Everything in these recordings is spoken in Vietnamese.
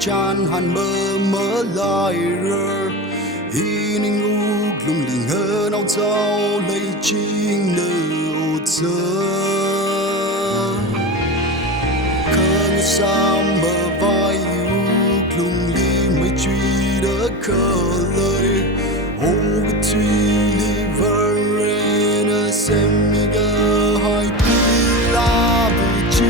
chan han mơ lại rơ hining u lung linh hơn áo dao lấy chinh nơ giờ khơi sao mơ vai u lung li mấy truy đỡ khờ lời ô cái truy li verena xem mi gơ hai pi la bu chi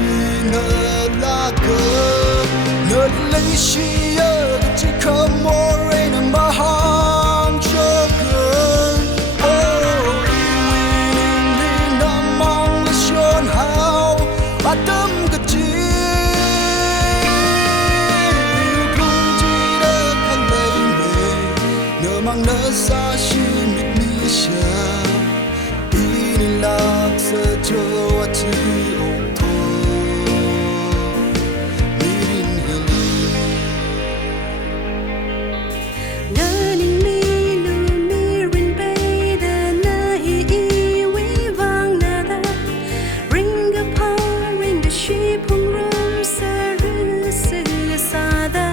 nơ la cơ nơ lấy chi ơ chỉ không more in my heart cho cơ oh winning li nam mang le shon how ba tâm cái chi mang nỡ xa chi mít mi xa in lạc sơ cho chữ ô tô mi heli nơ ninh mi lu mi rin bay da na hi i we vang na da ring a pa ring a shi pung rum sa ru su sa da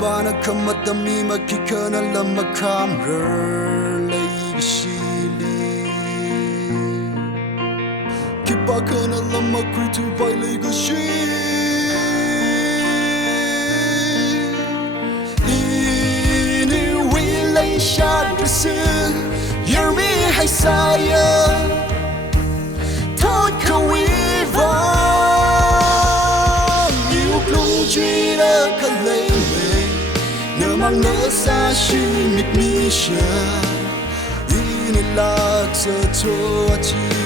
Bana kamata mi makikana lama kamrer lay shili Kibakana lama kutu by lay shi Ini wilay shad rasu Yermi hay saya Tot kawiva Yêu klung chida kalay nơ mang nỡ xa chi mít mi xa in lạc sơ cho chi